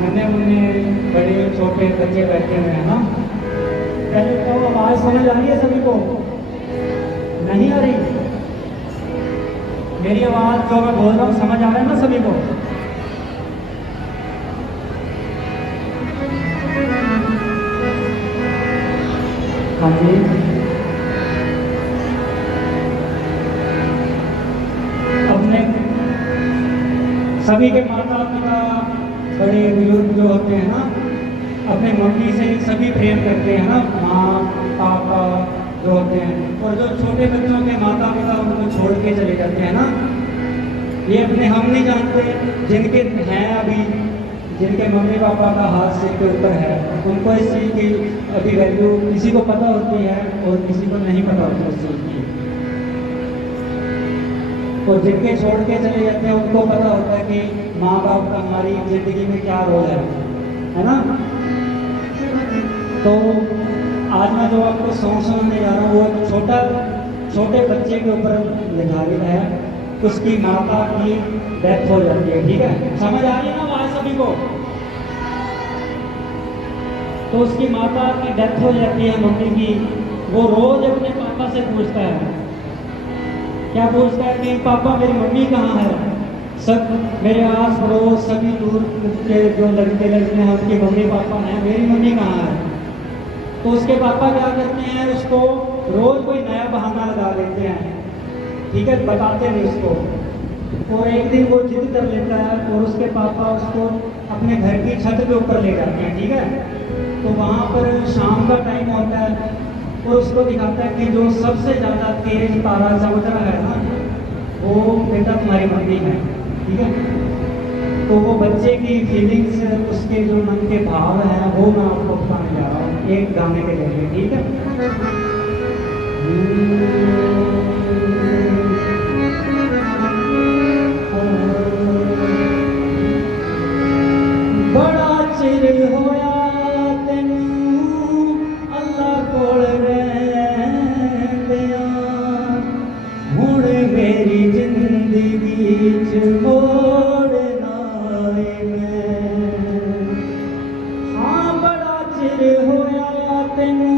नन्हे मुन्ने बड़े छोटे बच्चे बैठे हुए हैं ना। पहले तो आवाज़ समझ आ रही है सभी को? नहीं आ रही? मेरी आवाज़ जो मैं बोल रहा हूँ समझ आ रहा है ना सभी को? हाँ जी। अपने सभी के माता पिता बड़े बुजुर्ग जो होते हैं ना, अपने मम्मी से सभी प्रेम करते हैं ना, माँ पापा जो होते हैं। और जो छोटे बच्चों के माता पिता उनको छोड़ के चले जाते हैं ना, ये अपने हम नहीं जानते, जिनके हैं अभी, जिनके मम्मी पापा का हाथ सिर के ऊपर है, उनको इस चीज़ की अभी वैल्यू किसी को पता होती है और किसी को नहीं पता होती उस चीज़ की। और जिनके छोड़ के चले जाते हैं उनको पता होता है कि माँ बाप का हमारी ज़िंदगी में क्या रोल है ना। तो आज मैं जो आपको सॉन्ग सुनाने जा रहा हूँ वो छोटे बच्चे के ऊपर निर्धारित है। उसकी माता की डेथ हो जाती है, ठीक है? समझ आ रही है ना आवाज़ सभी को? तो उसकी माता की डेथ हो जाती है मम्मी की। वो रोज अपने पापा से पूछता है, क्या पूछता है कि पापा मेरी मम्मी कहाँ है? सब मेरे आस पड़ोस सभी दूर के जो लड़के लड़कियाँ हैं उनके मम्मी पापा हैं, मेरी मम्मी कहाँ है? तो उसके पापा क्या करते हैं, उसको रोज कोई नया बहाना लगा देते हैं, ठीक है? बताते नहीं उसको। और एक दिन वो जिद कर लेता है और उसके पापा उसको अपने घर की छत के ऊपर ले जाते हैं, ठीक है? तो वहाँ पर शाम का टाइम होता है और उसको दिखाता है कि जो सबसे ज़्यादा तेज तारा चमक रहा है ना, वो बेटा तुम्हारी मम्मी है, ठीक है? तो वो बच्चे की फीलिंग्स, उसके जो मन के भाव हैं वो मैं आपको बताने जा रहा हूँ एक गाने के जरिए, ठीक है? बड़ा चिर होया तेनू अल्लाह कोल रहिंदियां, हुण मेरी जिंदगी च मोड़ ना आए मैं। हाँ बड़ा चिर होया तेनू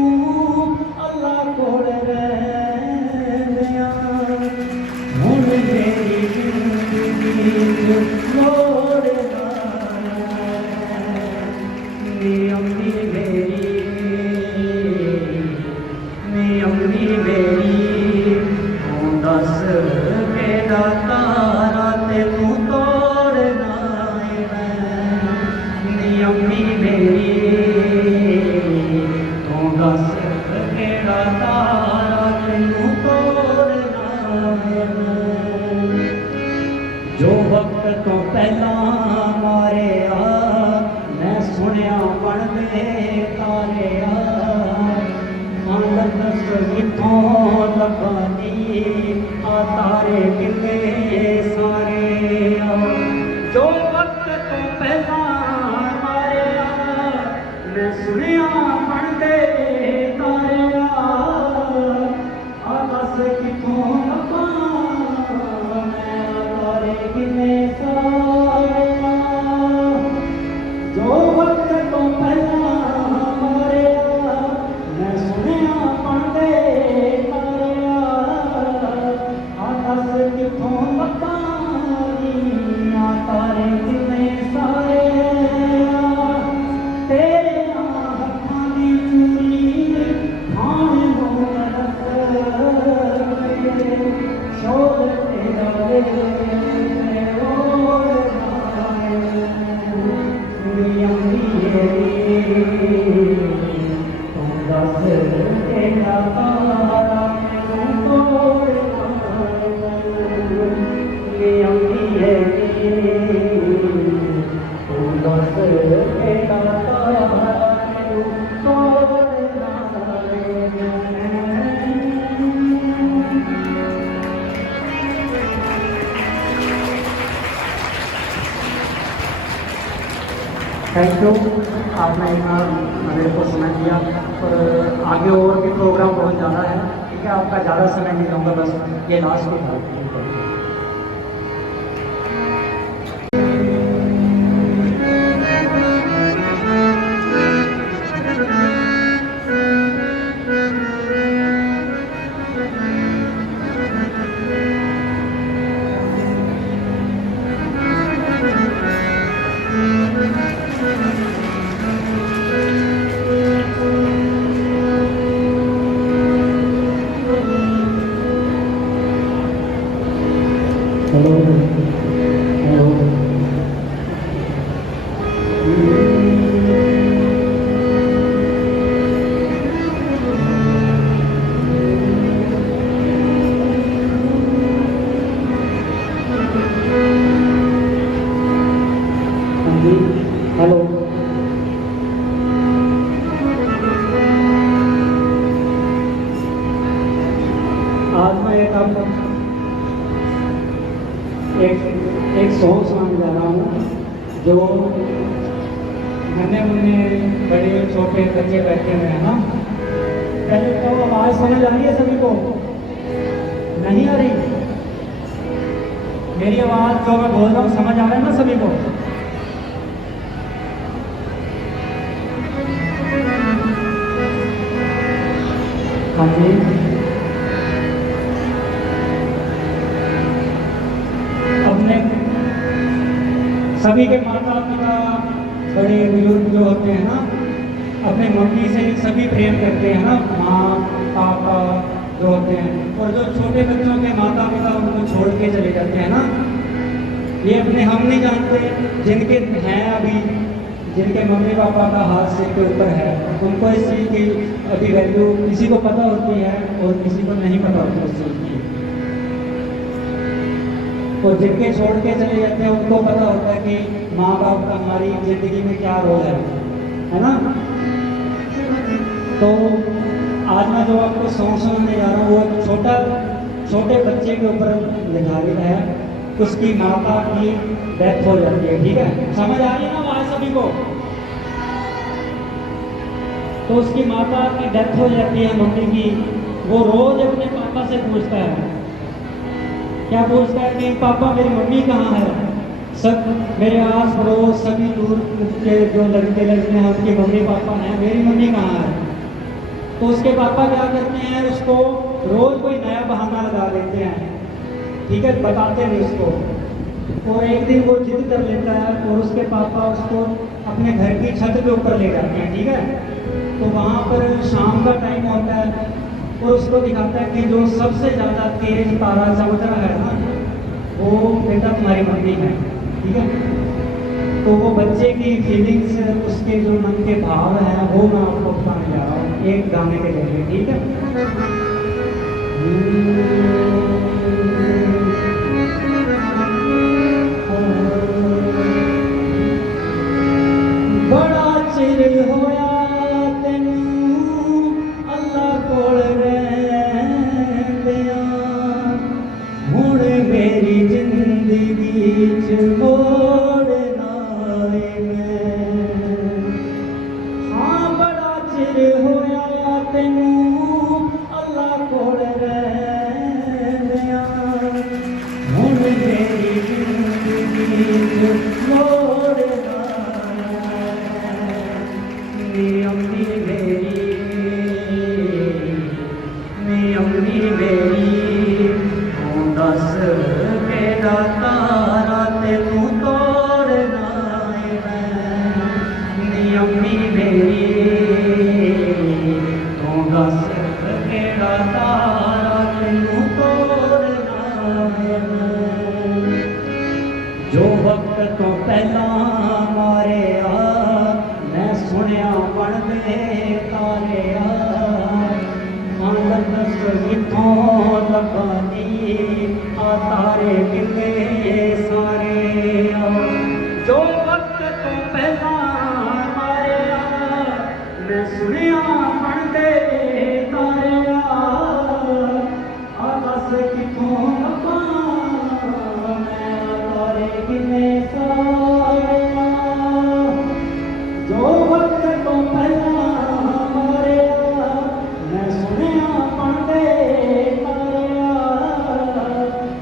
अल्लाह कोल रहिंदियां, हुण मेरी जिंदगी च मोड़ ना अम्मी मेरी तू दस केड़ा तारा तेनू तोड़ना है। अम्मी मेरी तू दस केड़ा तारा तेनू तोड़ना है। जो वक्त तो पहला मारे मैं सुनिया बनते तारे दस कितों लगानी आ तारे कितने सारे। जो वक्त तो पहला मारे मैं सुनिया बनते तारे आ दस कितों लगानी तारे कितने सारे। जो वक्त तो पहला मारे मैं सुनिया पढ़ते तारे दस कितों लगानी तारे कितने सारे। तेरे हत्थां दी चूड़ी खाने शोर तेरा थैंक यू, आपने इतना मेरे को समय दिया। और आगे और भी प्रोग्राम बहुत ज़्यादा है, ठीक है? आपका ज़्यादा समय नहीं लूँगा, बस ये लास्ट में था। हेलो। आज मैं एक सॉन्ग सुनाने जा रहा हूँ जो नन्हे मुन्ने बड़े छोटे बच्चे बैठे हुए हैं ना। पहले तो आवाज़ समझ आ रही है सभी को? नहीं आ रही? मेरी आवाज़ जो मैं बोल रहा हूँ समझ आ रहा है ना सभी को? हाँ जी। अपने सभी के माता पिता बड़े बुजुर्ग जो होते हैं ना, अपने मम्मी से सभी प्रेम करते हैं ना, माँ पापा जो होते हैं। और जो छोटे बच्चों के माता पिता उनको छोड़ के चले जाते हैं ना, ये अपने हम नहीं जानते। जिनके हैं अभी, जिनके मम्मी पापा का हाथ से के ऊपर है, उनको इस चीज़ की अभी वैल्यू किसी को पता होती है और किसी को नहीं पता होती उस चीज़ की। और जिनके छोड़ के चले जाते हैं उनको पता होता है कि माँ बाप का हमारी ज़िंदगी में क्या रोल है ना। तो आज मैं जो आपको सॉन्ग सुनाने जा रहा हूँ वो छोटे बच्चे के ऊपर लिखा गया है। उसकी माता की डेथ हो जाती है, ठीक है? समझ आ रही है ना आवाज़ सभी को? तो उसकी माता की डेथ हो जाती है मम्मी की। वो रोज अपने पापा से पूछता है, क्या पूछता है कि पापा मेरी मम्मी कहाँ है। सब मेरे आस पड़ोस सभी दूर के जो लड़के लड़के हैं उनके मम्मी पापा हैं, मेरी मम्मी कहाँ है। तो उसके पापा क्या करते हैं, उसको रोज कोई नया बहाना लगा देते हैं, ठीक है? बताते नहीं उसको। और एक दिन वो जिद कर लेता है और उसके पापा उसको अपने घर की छत के ऊपर ले जाते हैं, ठीक है? तो वहाँ पर शाम का टाइम होता है और उसको दिखाता है कि जो सबसे ज़्यादा तेज तारा चमक रहा है ना, वो बेटा तुम्हारी मम्मी है, ठीक है? तो वो बच्चे की फीलिंग्स, उसके जो मन के भाव हैं वो मैं आपको बताने जा रहा हूँ एक गाने के जरिए, ठीक है? बड़ा चिर होया तेनू अल्लाह कोल रहिंदियां, हुण मेरी जिंदगी च मोड़ ना आए मैं। हाँ बड़ा चिर होया तेनू अल्लाह कोल रहिंदियां, हुण मेरी जिंदगी च मोड़ ना अम्मी मेरी तू दस केड़ा तारा तेनू तोड़ना है। अम्मी मेरी तू दस केड़ा तारा तेनू तोड़ना है। जो वक्त तो पहला मारे मैं सुनिया बनते तारे दस कितों लबानी आ तारे कितने सारे। जो वक्त तो पहला मारे मैं सुनिया बनते तारे आ दस कितों लबानी मैं तारे कितने सारे। जो वक्त तो पहला मारे मैं सुनिया बनते तारे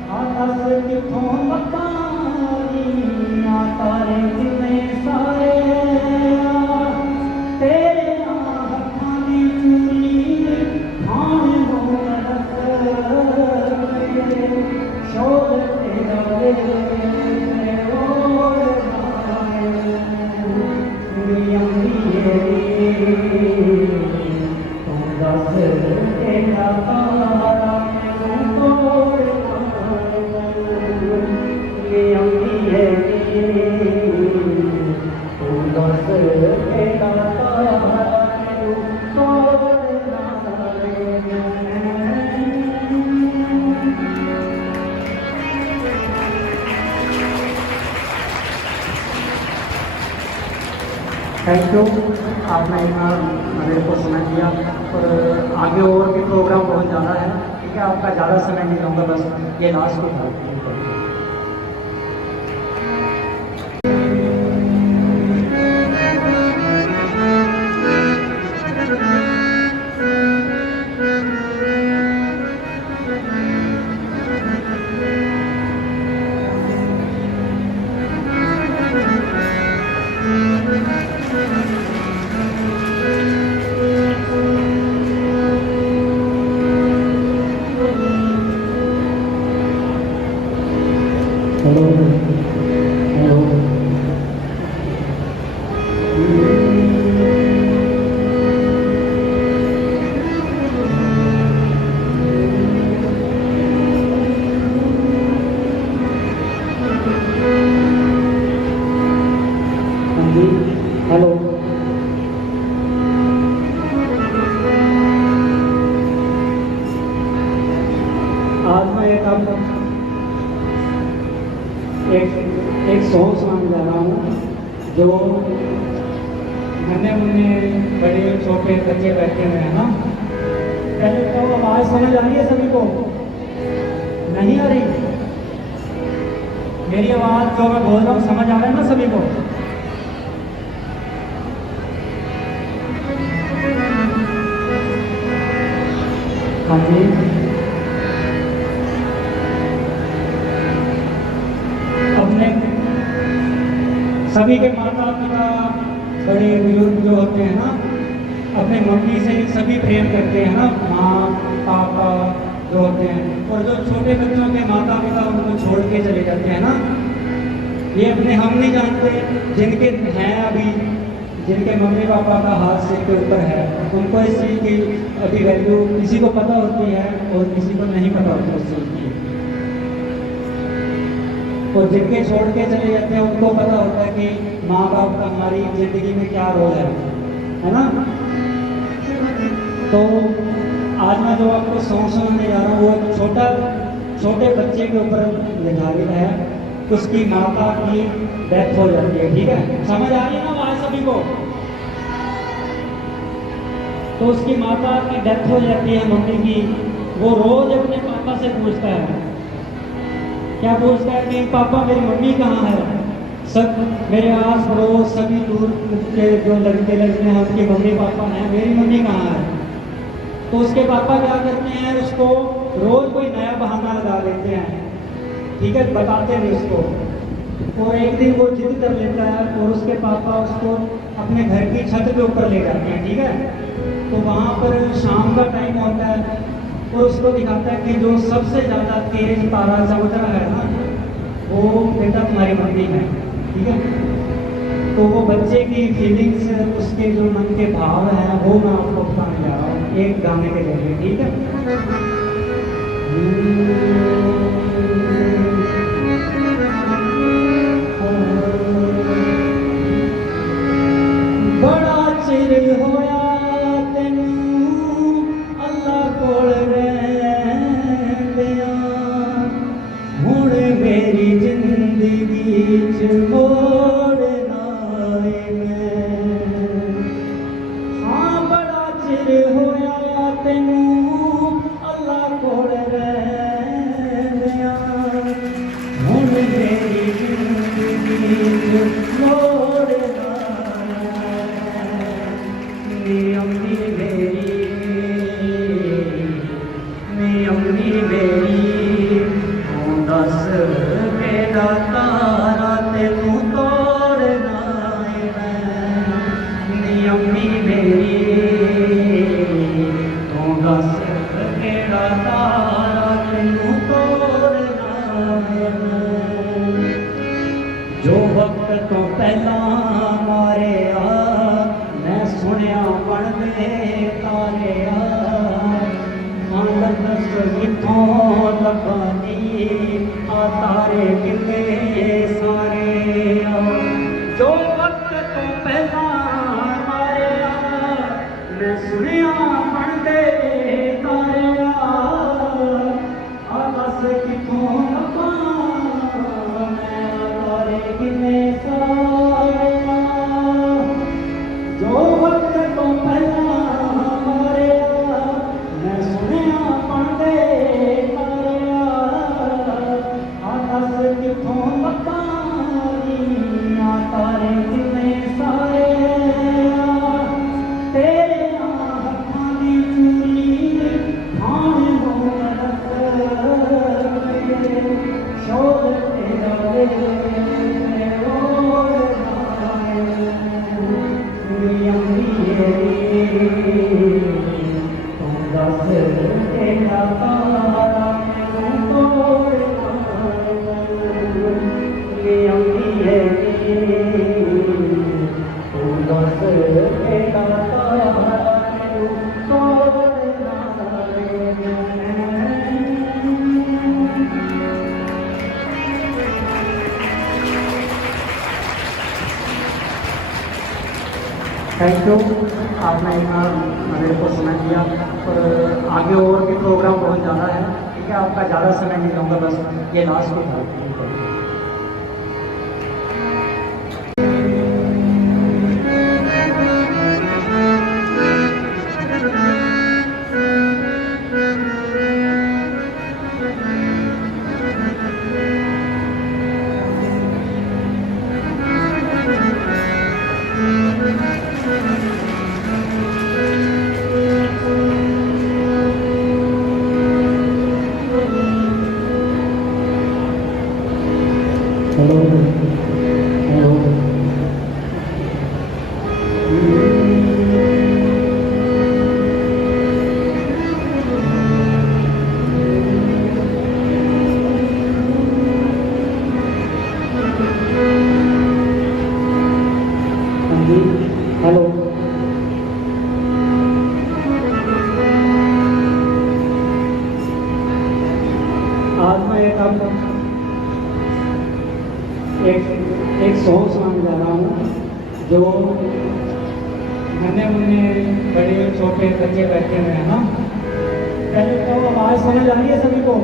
आ दस कितों लबानी आ तारे कितने सारे। तेरे हत्थां दी चूड़ी खाने नूं रख शोर तेरा मेरे ओड़ थैंक यू, आपने इतना मेरे को समय दिया। और आगे और भी प्रोग्राम बहुत ज़्यादा है, ठीक है, आपका ज़्यादा समय नहीं लूँगा, बस ये लास्ट को था। हेलो हेलो, हाँ जी, हेलो। आज मैं एक सॉन्ग सुनाने जा रहा हूँ, जो नन्हे मुन्ने बड़े छोटे बच्चे बैठे हुए हैं ना। पहले तो आवाज़ समझ आ रही है सभी को? नहीं आ रही? मेरी आवाज़ जो मैं बोल रहा हूँ समझ आ रहा है ना सभी को? हाँ जी, अपने सभी के माता पिता बड़े बुजुर्ग जो होते हैं ना, अपने मम्मी से सभी प्रेम करते हैं ना, माँ पापा जो होते हैं। और जो छोटे बच्चों के माता पिता उनको छोड़ के चले जाते हैं ना, ये अपने हम नहीं जानते, जिनके हैं अभी, जिनके मम्मी पापा का हाथ सिर के ऊपर है, उनको इस चीज़ की अभी वैल्यू किसी को पता होती है और किसी को नहीं पता होती उस चीज़ की। और जिनके छोड़ के चले जाते हैं उनको पता होता है कि माँ बाप का हमारी ज़िंदगी में क्या रोल है ना। तो आज मैं जो आपको सॉन्ग सुनाने जा रहा हूँ वो छोटे बच्चे के ऊपर निर्धारित है। उसकी माता की डेथ हो जाती है, ठीक है, समझ आ रही है ना बात सभी को? तो उसकी माता की डेथ हो जाती है मम्मी की। वो रोज अपने पापा से पूछता है, क्या पूछता है कि पापा मेरी मम्मी कहाँ है। सब मेरे आस पड़ोस सभी दूर के जो लड़के हैं उनके मम्मी पापा हैं, मेरी मम्मी कहाँ है। तो उसके पापा क्या करते हैं, उसको रोज कोई नया बहाना लगा देते हैं, ठीक है, बताते नहीं उसको। और एक दिन वो जिद कर लेता है और उसके पापा उसको अपने घर की छत के ऊपर ले जाते हैं, ठीक है। तो वहाँ पर शाम का टाइम होता है और उसको दिखाता है कि जो सबसे ज़्यादा तेज तारा चमक रहा है ना, वो बेटा तुम्हारी मम्मी है, ठीक है। तो वो बच्चे की फीलिंग्स, उसके जो मन के भाव हैं, वो मैं आपको बताने जा रहा हूँ एक गाने के जरिए, ठीक है। बड़ा चिर होया तेनू अल्लाह कोल रहिंदियां, हुण मेरी जिंदगी च मोड़ ना आए मैं। हाँ बड़ा चिर होया तेनू अल्लाह कोल रहिंदियां, हुण मेरी जिंदगी च मोड़ ना अम्मी मेरी तू दस केड़ा तारा तेनू तोड़ना है। अम्मी मेरी तू दस केड़ा तारा तेनू तोड़ना है। जो वक्त तो पहला मारे मैं सुनिया बनते तारे दस कितों लखानी आ तारे कितने सारे। जो वक्त तो पहला मारे मैं सुनिया बनते तारे आ दस कितों लखानी मैं तारे कितने सारे। थैंक यू, आपने इतना मेरे को समय दिया। और आगे और भी प्रोग्राम बहुत ज़्यादा है, ठीक है, आपका ज़्यादा समय नहीं लूँगा, बस ये लास्ट को था। हेलो हेलो, हाँ जी, हेलो। आज मैं एक सॉन्ग सुनाने जा रहा हूँ, जो नन्हे मुन्ने बड़े छोटे बच्चे बैठे हुए हैं ना। पहले तो आवाज़ समझ आ रही है सभी को?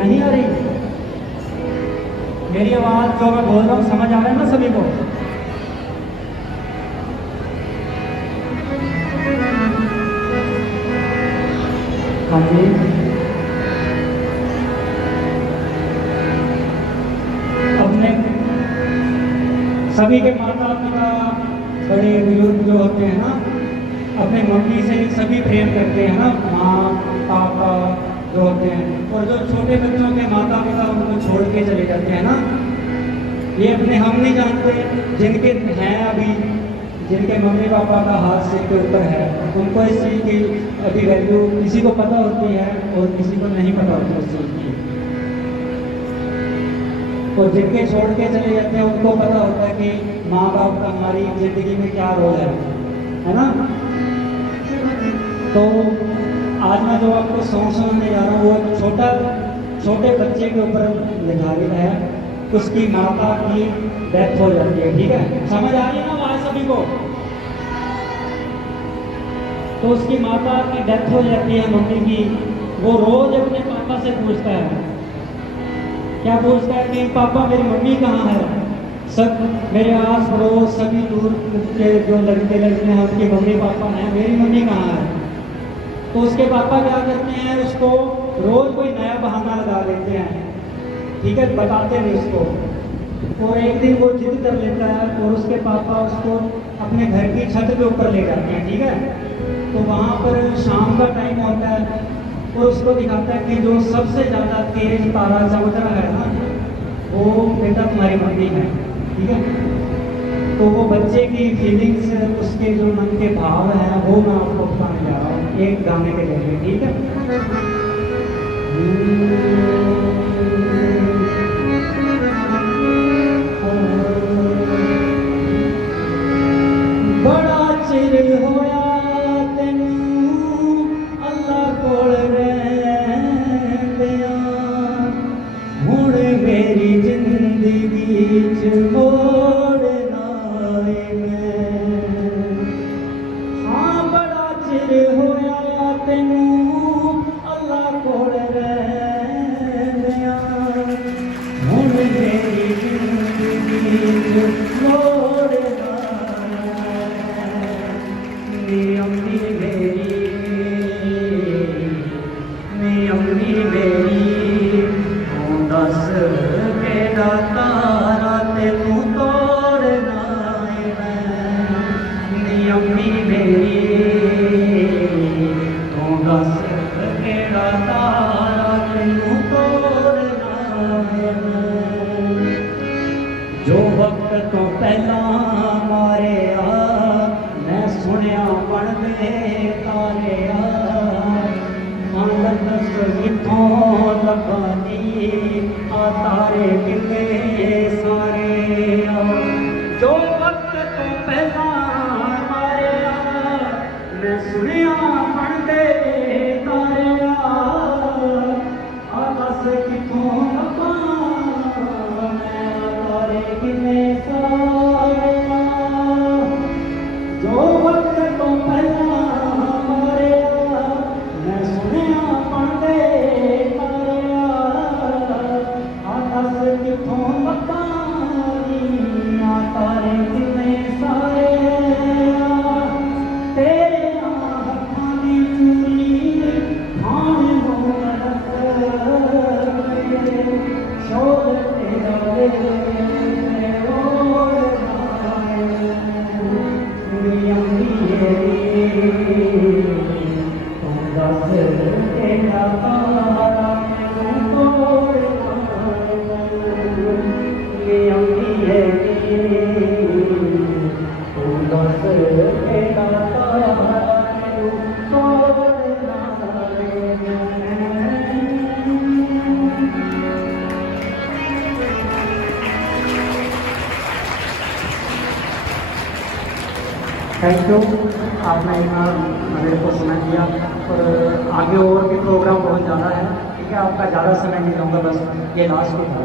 नहीं आ रही? मेरी आवाज़ जो मैं बोल रहा हूँ समझ आ रहा है ना सभी को? हाँ जी। अपने सभी के माता पिता बड़े बुजुर्ग जो होते हैं ना, अपने मम्मी से सभी प्रेम करते हैं ना, माँ पापा जो होते हैं। और जो छोटे बच्चों के माता पिता उनको छोड़ के चले जाते हैं ना, ये अपने हम नहीं जानते, जिनके हैं अभी, जिनके मम्मी पापा का हाथ सिर के ऊपर है, उनको इस चीज़ की अभी वैल्यू किसी को पता होती है और किसी को नहीं पता होती उस चीज़ की। और जिनके छोड़ के चले जाते हैं उनको पता होता है कि माँ बाप का हमारी ज़िंदगी में क्या रोल है ना। तो आज मैं जो आपको सॉन्ग सुनाने जा रहा हूँ वो छोटे बच्चे के ऊपर निर्धारित है। उसकी माता की डेथ हो जाती है, ठीक है, समझ आ रही है ना आवाज़ सभी को? तो उसकी माता की डेथ हो जाती है मम्मी की। वो रोज अपने पापा से पूछता है, क्या पूछता है कि पापा मेरी मम्मी कहाँ है। सब मेरे आस पड़ोस सभी दूर के जो लड़के हैं उनके मम्मी पापा हैं, मेरी मम्मी कहाँ है। तो उसके पापा क्या करते हैं, उसको रोज कोई नया बहाना लगा देते हैं, ठीक है, बताते नहीं उसको। और एक दिन वो जिद कर लेता है और उसके पापा उसको अपने घर की छत के ऊपर ले जाते हैं, ठीक है। तो वहाँ पर शाम का टाइम होता है और उसको दिखाता है कि जो सबसे ज़्यादा तेज तारा चमक रहा है ना, वो बेटा तुम्हारी मम्मी है, ठीक है। तो वो बच्चे की फीलिंग्स, उसके जो मन के भाव हैं, वो मैं आपको बताने जा रहा हूँ एक गाने के जरिए, ठीक है। बड़ा चिर होया तेनू अल्लाह कोल रहिंदियां, हुण मेरी जिंदगी च मोड़ ना आए मैं। हाँ बड़ा चिर होया तेनू अल्लाह कोल रहिंदियां, हुण मेरी जिंदगी च मोड़ ना अम्मी मेरी तू दस केड़ा तारा तेनू तोड़ना है। अम्मी मेरी तू दस केड़ा तारा तेनू तोड़ना है। जो वक्त तो पहला मारे मैं सुनिया बनते तारे दस कितों लखानी आ तारे कितने सारे। जो वक्त तो पहला मारे मैं सुनिया बनते तारे आ दस कितों लखानी मैं तारे कितने सारे। तू दस तेरा तारा मैनू तोड़ना ये अम्मी है तू दस तेरा तारा मैनू तोड़ना थैंक यू, आपने इतना मेरे को समय दिया। और आगे और भी प्रोग्राम बहुत ज़्यादा है, ठीक है, आपका ज़्यादा समय नहीं लूँगा, बस ये लास्ट में था।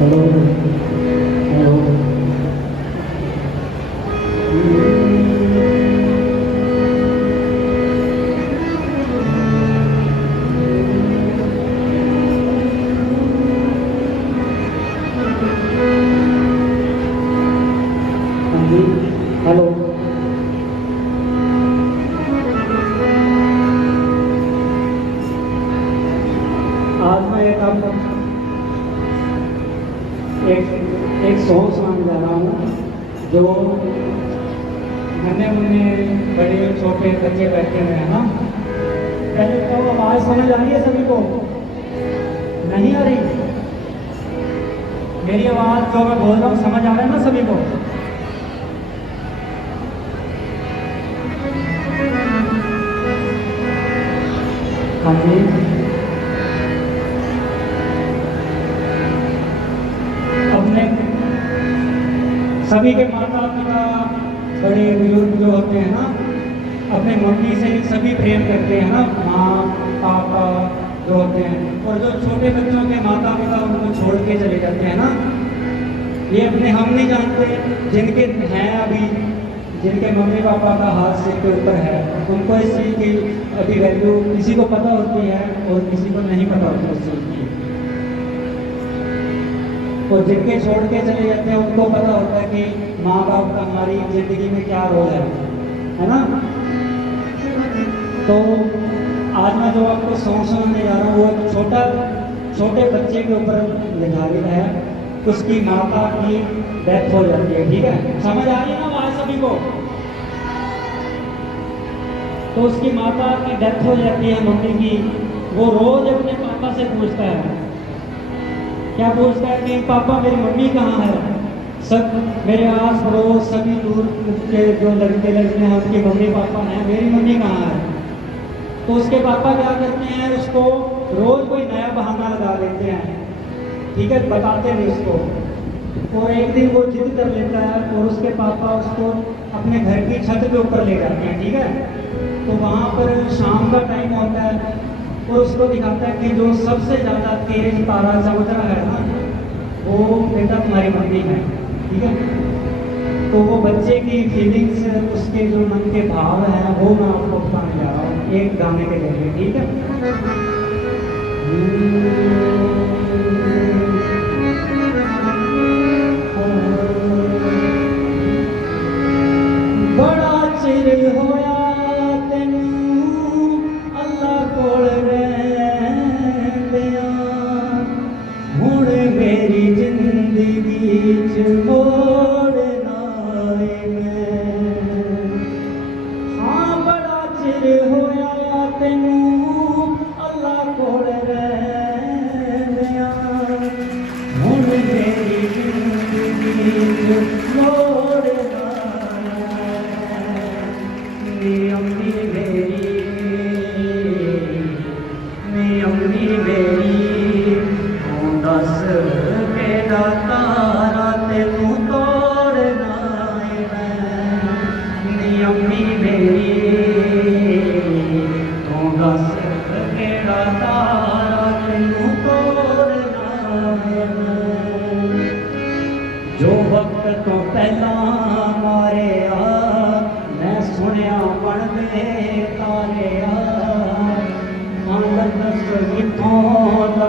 हेलो हेलो हाँ जी हेलो। आज मैं एक सॉन्ग सुनाने जा रहा हूँ जो नन्हे मुन्ने बड़े छोटे बच्चे बैठे हुए हैं ना। पहले तो आवाज़ समझ आ रही है सभी को? नहीं आ रही? मेरी आवाज़ जो मैं बोल रहा हूँ समझ आ रहा है ना सभी को? हाँ जी। अपने सभी के माता पिता बड़े बुजुर्ग जो होते हैं ना, अपने मम्मी से सभी प्रेम करते हैं ना, माँ पापा जो होते हैं। और जो छोटे बच्चों के माता पिता उनको छोड़ के चले जाते हैं ना, ये अपने हम नहीं जानते, जिनके हैं अभी, जिनके मम्मी पापा का हाथ सिर के ऊपर है, उनको इस चीज़ की अभी वैल्यू किसी को पता होती है और किसी को नहीं पता होती उस चीज़ की। और जिनके छोड़ के चले जाते हैं उनको पता होता है कि माँ बाप का हमारी ज़िंदगी में क्या रोल है ना। तो आज मैं जो आपको सॉन्ग सुनाने जा रहा हूँ वो छोटे बच्चे के ऊपर लिखा गया है। उसकी माता की डेथ हो जाती है, ठीक है, समझ आ रही है ना बात सभी को? तो उसकी माता की डेथ हो जाती है मम्मी की। वो रोज अपने पापा से पूछता है, क्या पूछता है कि पापा मेरी मम्मी कहाँ है। सब मेरे आस पड़ोस सभी दूर के जो लड़के लड़के हैं उनके मम्मी पापा हैं, मेरी मम्मी कहाँ है। तो उसके पापा क्या करते हैं, उसको रोज कोई नया बहाना लगा देते हैं, ठीक है, बताते नहीं उसको। और एक दिन वो जिद कर लेता है और उसके पापा उसको अपने घर की छत के ऊपर ले जाते हैं, ठीक है। तो वहाँ पर शाम का टाइम होता है और उसको दिखाता है कि जो सबसे ज़्यादा तेज तारा चमक रहा है ना, वो बेटा तुम्हारी मम्मी है, ठीक है। तो वो बच्चे की फीलिंग्स, उसके जो मन के भाव हैं वो मैं आपको बताने जा रहा हूँ एक गाने के जरिए, ठीक है। बड़ा चिर होया मेरी जिंदगी च मोड़ना हाँ बड़ा चिर होया तेनू अल्लाह कोल रहिंदियां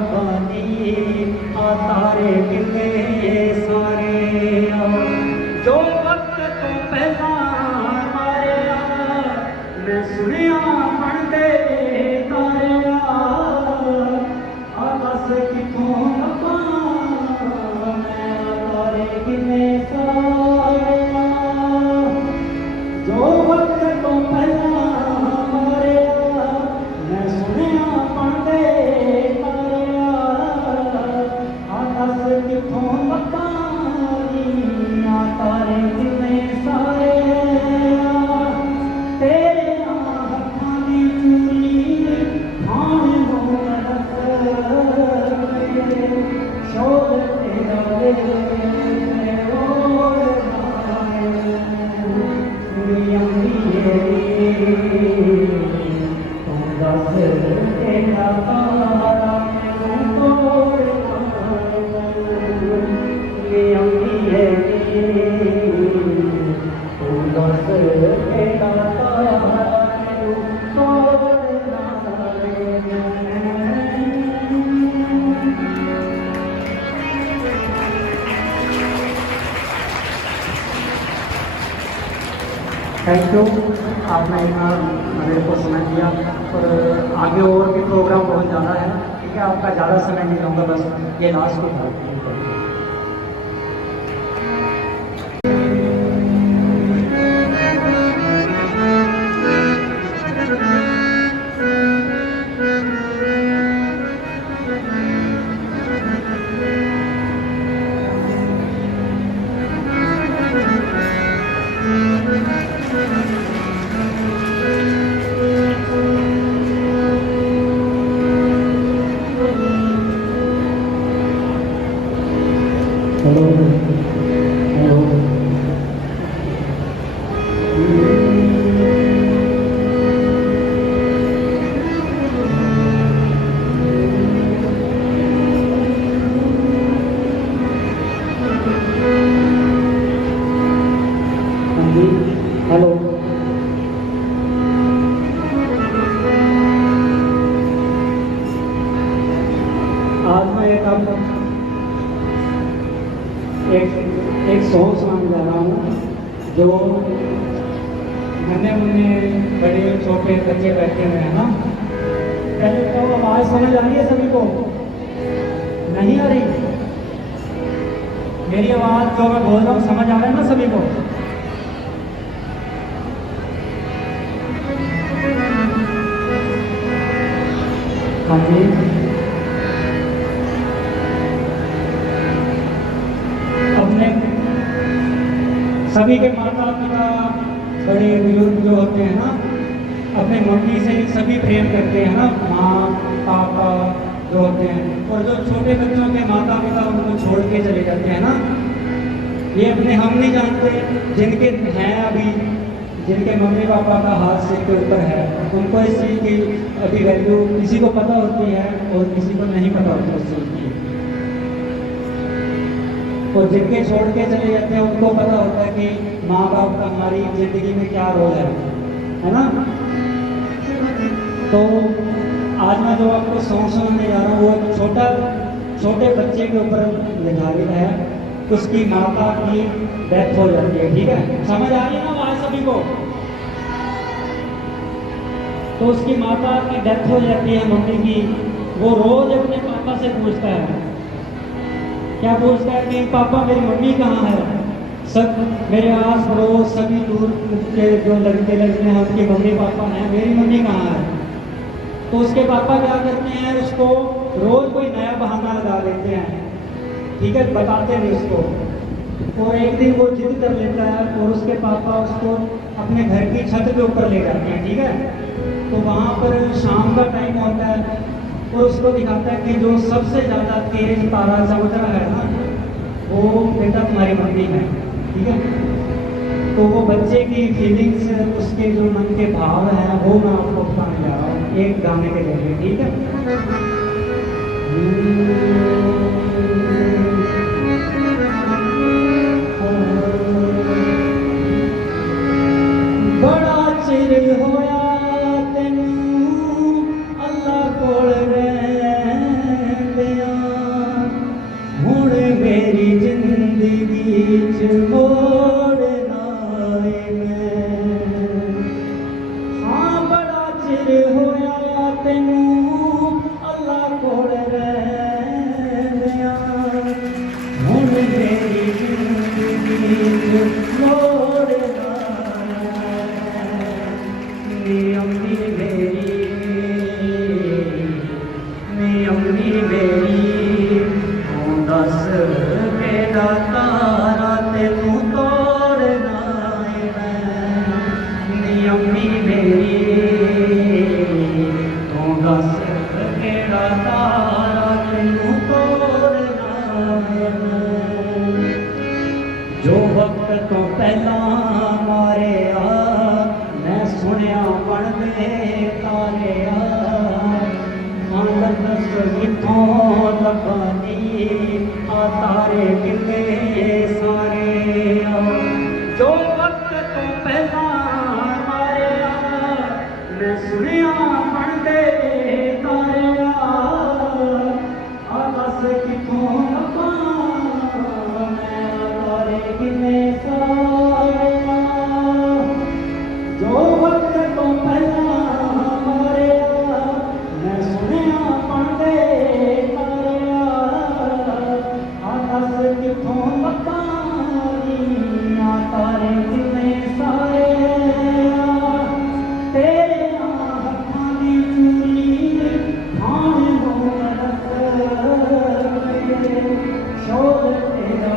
रब्बानी आ तारे किन्ने सारे जो वक्त तो पहला मारे मैं सुनिया बनते तारे आकाश किथों रब्बा मैं तारे किन्ने सारे जो वक्त तो पहला मारे मैं सुनिया बनते तारे आकाश किथों रब्बा तारे किन्ने सारे तेरे हत्थां दी चूली खाण नूं रख शोर तेरा मेरे ओड़ दुनिया तू दस तेरा तारा मैनूं तोड़ दुनिया थैंक यू, आपने इतना मेरे को समय दिया। और आगे और भी प्रोग्राम बहुत ज़्यादा है, ठीक है, आपका ज़्यादा समय नहीं लूँगा, बस ये लास्ट को था। हेलो हेलो हेलो आज मैं एक सॉन्ग सुनाने जा रहा हूँ जो नन्हे मुन्ने बड़े छोटे बच्चे बैठे हुए हैं ना। पहले तो आवाज़ समझ आ रही है सभी को? नहीं आ रही? मेरी आवाज़ जो मैं बोल रहा हूँ समझ आ रहा है ना सभी को? हाँ जी, अपने सभी के माता पिता बड़े बुजुर्ग जो होते हैं ना, अपने मम्मी से सभी प्रेम करते हैं ना, माँ पापा जो होते हैं। और जो छोटे बच्चों के माता पिता उनको छोड़ के चले जाते हैं ना, ये अपने हम नहीं जानते, जिनके हैं अभी, जिनके मम्मी पापा का हाथ सिर के ऊपर है, उनको इस चीज़ की अभी वैल्यू किसी को पता होती है और किसी को नहीं पता होती उस चीज़ की। और जिनके छोड़ के चले जाते हैं उनको पता होता है कि माँ बाप का हमारी ज़िंदगी में क्या रोल है ना। तो आज मैं जो आपको सॉन्ग सुनाने जा रहा हूँ वो छोटे बच्चे के ऊपर निर्धारित है। उसकी माता की डेथ हो जाती है, ठीक है, समझ आ रही है ना बात सभी को? तो उसकी माता की डेथ हो जाती है मम्मी की। वो रोज अपने पापा से पूछता है, क्या पूछता है कि पापा मेरी मम्मी कहाँ है। सब मेरे आस पड़ोस सभी दूर के जो लड़के हैं उनके मम्मी पापा हैं, मेरी मम्मी कहाँ है। तो उसके पापा क्या करते हैं, उसको रोज कोई नया बहाना लगा देते हैं, ठीक है, बताते नहीं उसको। और एक दिन वो जिद कर लेता है और उसके पापा उसको अपने घर की छत के ऊपर ले जाते हैं, ठीक है। तो वहाँ पर शाम का टाइम होता है और उसको दिखाता है कि जो सबसे ज़्यादा तेज तारा चमक रहा है ना, वो बेटा तुम्हारी मम्मी है, ठीक है। तो वो बच्चे की फीलिंग्स, उसके जो मन के भाव हैं वो मैं आपको बताने जा रहा हूँ एक गाने के जरिए, ठीक है। बड़ा चिर होया तेनू अल्लाह कोल रहंदे, तारे किन्ने सारे जो वक्त तो पहला मारे मैं सुनिया बनते तारे आकाश कितों मैं तारे किन्ने सारे जो वक्त तो पहला मारे मैं सुनिया बनते कितों तारे किन्ने सारे तेरे हाथां दी चूली खाण शोर तेरा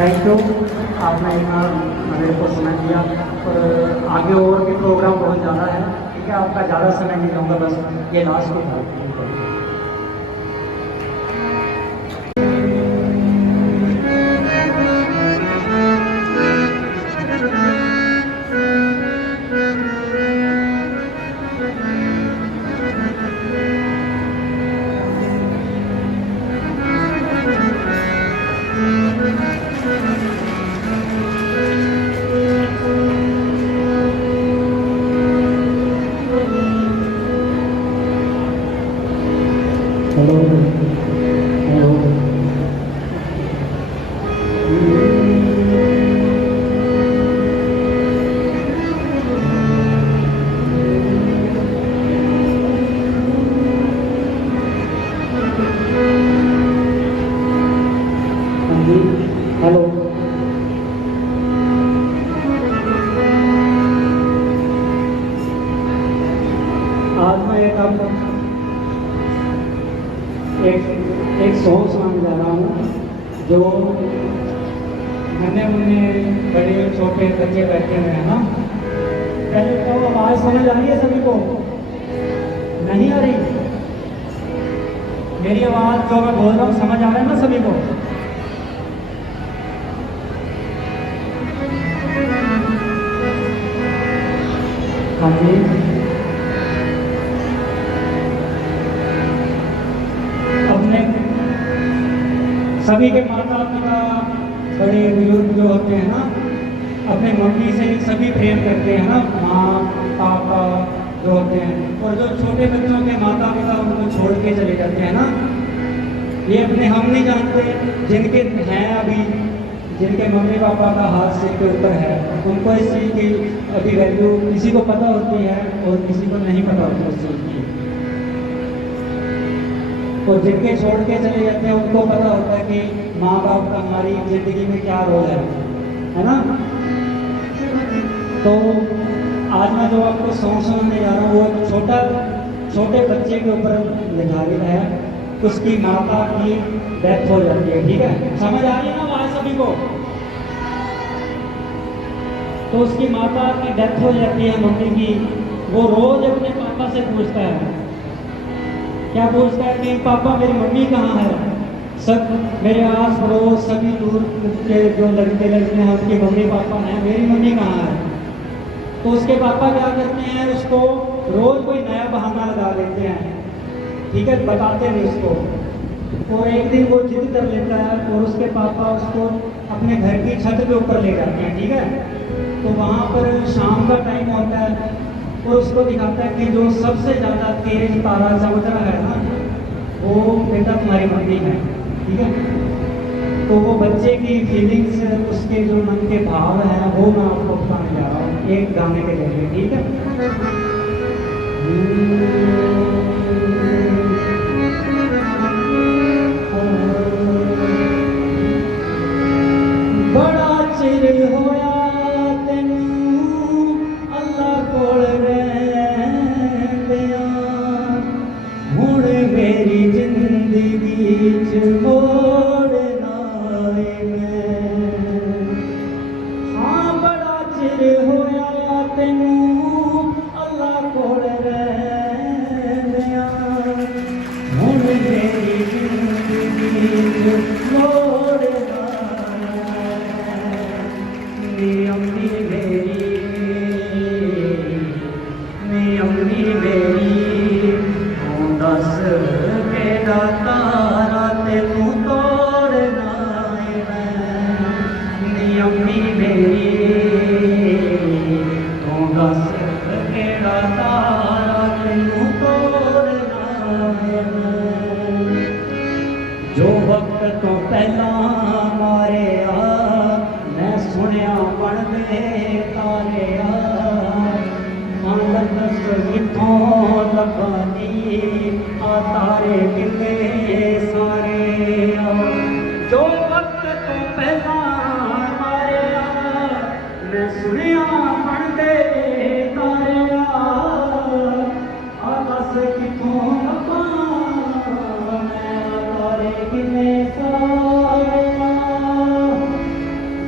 थैंक यू, आपने इतना मेरे को समय दिया। और आगे और भी प्रोग्राम बहुत ज़्यादा है, ठीक है, आपका ज़्यादा समय नहीं लूँगा, बस ये लास्ट को था। हेलो हेलो हाँ जी हेलो आज मैं एक सॉन्ग सुनाने जा रहा हूँ जो नन्हे मुन्ने बड़े छोटे बच्चे बैठे हुए हैं ना। पहले तो आवाज़ समझ आ रही है सभी को? नहीं आ रही? मेरी आवाज़ जो मैं बोल रहा हूँ समझ आ रहा है ना सभी को? हाँ जी, सभी के माता पिता बड़े बुजुर्ग जो होते हैं ना, अपने मम्मी से सभी प्रेम करते हैं ना, माँ पापा जो होते हैं। और जो छोटे बच्चों के माता पिता उनको छोड़ के चले जाते हैं ना, ये अपने हम नहीं जानते, जिनके हैं अभी, जिनके मम्मी पापा का हाथ सिर के ऊपर है, उनको इस चीज़ की अभी वैल्यू किसी को पता होती है और किसी को नहीं पता होती उस चीज़ की। और जिनके छोड़ के चले जाते हैं उनको पता होता है कि माँ बाप का हमारी ज़िंदगी में क्या रोल है ना। तो आज मैं जो आपको सॉन्ग सुनाने जा रहा हूँ वो छोटे बच्चे के ऊपर निर्धारित है। उसकी माता की डेथ हो जाती है, ठीक है, समझ आ रही है ना बात सभी को? तो उसकी माता की डेथ हो जाती है मम्मी की। वो रोज अपने पापा से पूछता है, क्या पूछता है कि पापा मेरी मम्मी कहाँ है। सब मेरे आस पड़ोस सभी दूर के जो लड़के हैं उनके मम्मी पापा हैं, मेरी मम्मी कहाँ है। तो उसके पापा क्या करते हैं, उसको रोज कोई नया बहाना लगा देते हैं, ठीक है, बताते नहीं उसको। और एक दिन वो जिद कर लेता है और उसके पापा उसको अपने घर की छत के ऊपर ले जाते हैं, ठीक है। तो वहाँ पर शाम का टाइम होता है और उसको दिखाता है कि जो सबसे ज़्यादा तेज तारा चमक रहा है ना, वो बेटा तुम्हारी मम्मी है, ठीक है। तो वो बच्चे की फीलिंग्स, उसके जो मन के भाव हैं वो मैं आपको बताने जा रहा हूँ एक गाने के जरिए, ठीक है। बड़ा चिर होया तेनू अल्लाह कोल रहंदियां, मारे मैं सुनिया बनते तारे दस कितों लखानी आ तारे किले सारे जो वक्त तो पहला मारे मैं सुनिया बनते तारे आ दस कितों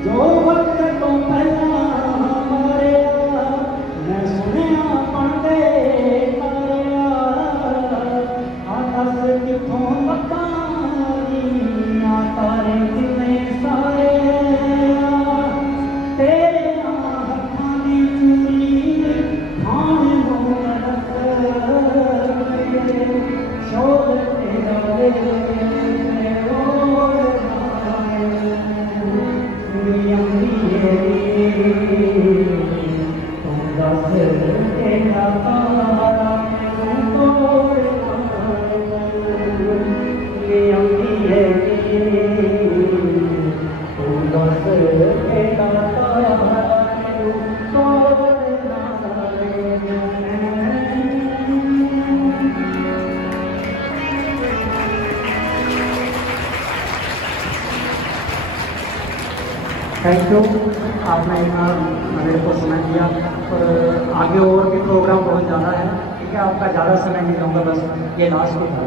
जो वक्त तो पहला मारे मैं सुनिया पढ़ते तारे आकाश कितों लखानी आ तारे कितने सारे तेरे हत्थां दी चूड़ी खाने नूं शोर तेरा थैंक यू, आपने इतना मेरे को समय दिया। और आगे और भी प्रोग्राम बहुत ज़्यादा है, ठीक है, आपका ज़्यादा समय नहीं लूँगा, बस ये लास्ट को था।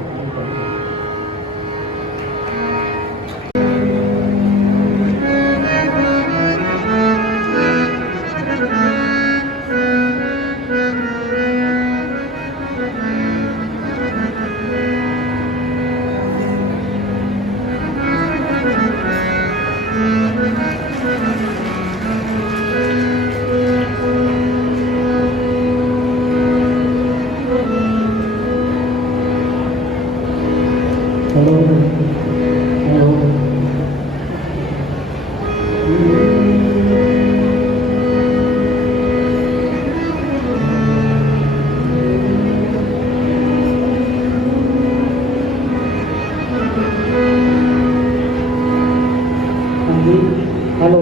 हेलो,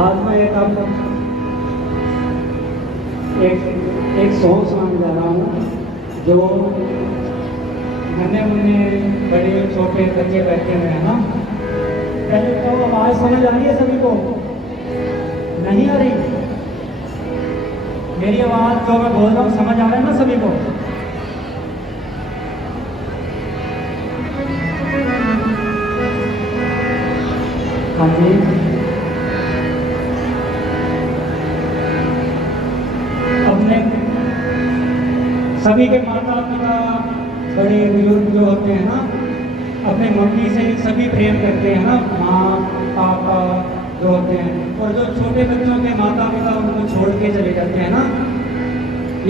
आज मैं एक सॉन्ग सुनाने जा रहा हूँ जो नन्हे मुन्ने बड़े छोटे बच्चे बैठे हुए हैं ना। पहले तो आवाज़ समझ आ रही है सभी को? नहीं आ रही? मेरी आवाज़ जो मैं बोल रहा हूँ समझ आ रहा है ना सभी को? हाँ जी, अपने सभी के माता पिता बड़े बुजुर्ग जो होते हैं ना, अपने मम्मी से सभी प्रेम करते हैं ना, माँ पापा जो होते हैं। और जो छोटे बच्चों के माता पिता उनको छोड़ के चले जाते हैं ना,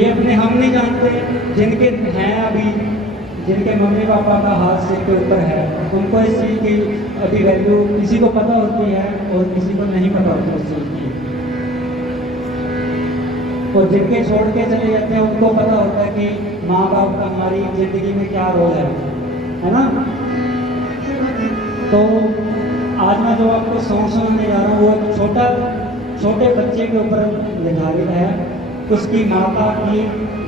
ये अपने हम नहीं जानते, जिनके हैं अभी, जिनके मम्मी पापा का हाथ सिर के ऊपर है, उनको इस चीज़ की अभी वैल्यू किसी को पता होती है और किसी को नहीं पता होती उस चीज़ की। और जिनके छोड़ के चले जाते हैं उनको पता होता है कि माँ बाप का हमारी ज़िंदगी में क्या रोल है ना। तो आज मैं जो आपको सॉन्ग सुनाने जा रहा हूँ वो छोटे बच्चे के ऊपर निर्धारित है। उसकी माता की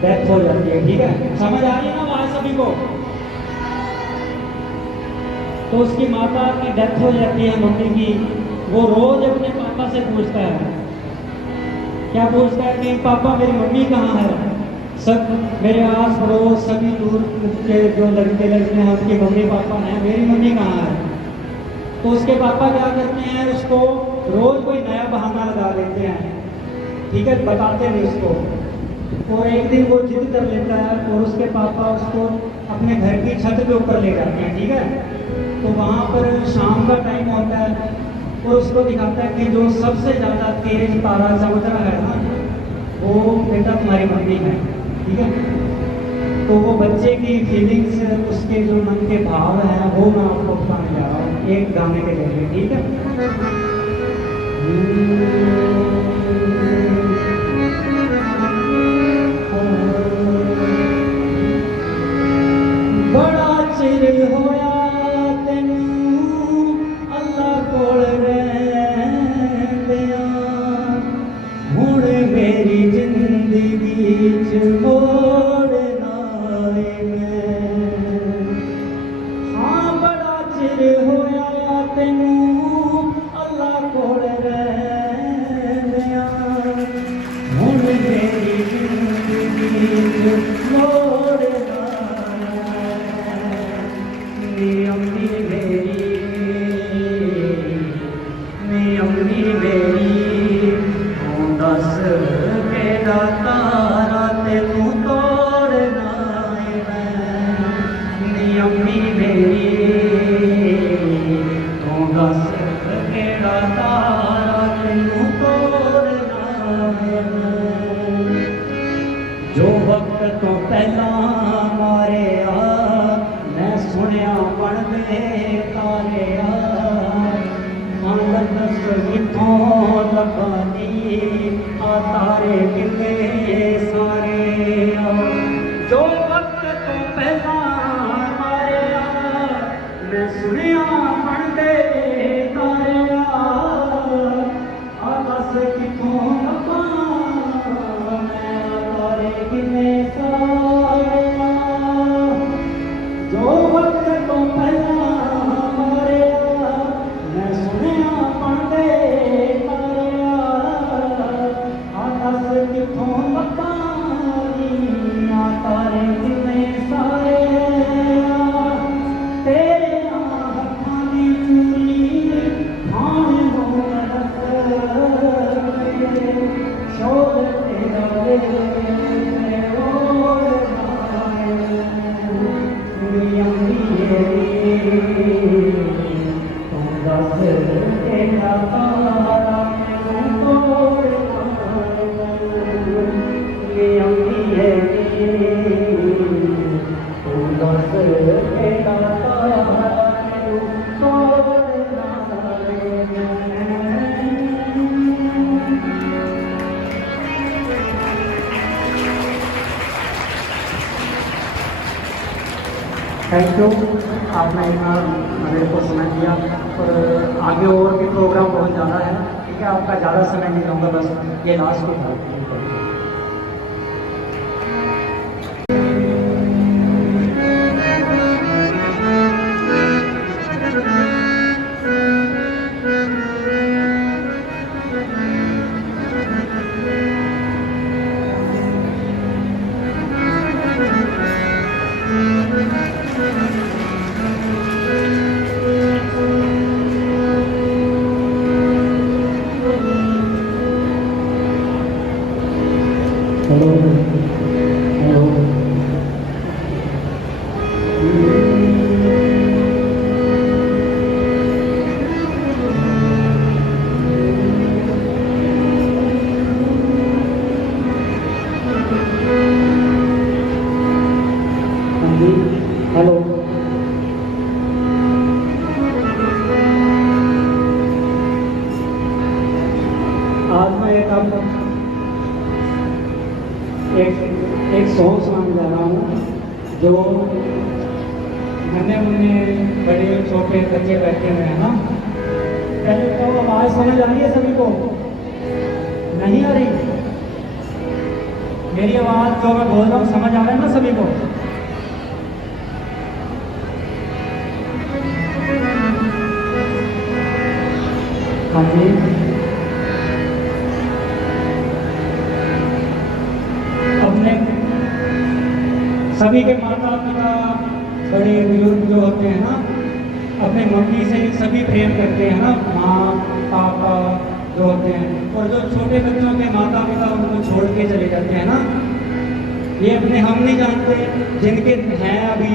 डेथ हो जाती है, ठीक है, समझ आ रही है ना बात सभी को? तो उसकी माता की डेथ हो जाती है मम्मी की। वो रोज अपने पापा से पूछता है, क्या पूछता है कि पापा मेरी मम्मी कहाँ है। सब मेरे आस पड़ोस सभी दूर के जो लड़के लड़के हैं उनके मम्मी पापा हैं, मेरी मम्मी कहाँ है। तो उसके पापा क्या करते हैं, उसको रोज कोई नया बहाना लगा देते हैं, ठीक है, बताते नहीं उसको। और एक दिन वो जिद कर लेता है और उसके पापा उसको अपने घर की छत के ऊपर ले जाते हैं, ठीक है। तो वहाँ पर शाम का टाइम होता है और उसको दिखाता है कि जो सबसे ज़्यादा तेज तारा चमक रहा है ना, वो बेटा तुम्हारी मम्मी है, ठीक है। तो वो बच्चे की फीलिंग्स, उसके जो मन के भाव हैं वो मैं आपको बताने जा रहा हूँ एक गाने के जरिए, ठीक है। मोड़ना नी अम्मी मेरी तू दस केड़ा तारा तेनू तोड़ना नी अम्मी मेरी तू दस केड़ा तारा तेनू तोड़ना जो वक्त तो पहला मारे मैं सुनिया बनते तारे दस कितों लबानी तारे कितने सारे जो वक्त तो पहला मारे मैं सुनिया बनते तारे दस कितों कितने सारे जो वक्त तो पहला मारे मैं सुनिया पढ़ते तारे दस कितों लबानी तारे कितने सारे तेरे हत्थां दी चूली खाने शोर तेरा थैंक यू, आपने इतना मेरे को समय दिया। और आगे और भी प्रोग्राम बहुत ज़्यादा है, ठीक है, आपका ज़्यादा समय नहीं लूँगा, बस ये लास्ट को था। हेलो हेलो हेलो आज मैं एक सॉन्ग सुनाने जा रहा हूँ जो नन्हे मुन्ने बड़े छोटे बच्चे बैठे हुए हैं ना। पहले तो आवाज़ समझ आ रही है सभी को? नहीं आ रही? मेरी आवाज़ जो मैं बोल रहा हूँ समझ आ रहा है ना सभी को? हाँ जी। अपने सभी के माता पिता बड़े बुजुर्ग जो होते हैं ना, अपने मम्मी से सभी प्रेम करते हैं ना, माँ पापा जो होते हैं। और जो छोटे बच्चों के माता पिता उनको छोड़ के चले जाते हैं ना, ये अपने हम नहीं जानते, जिनके हैं अभी,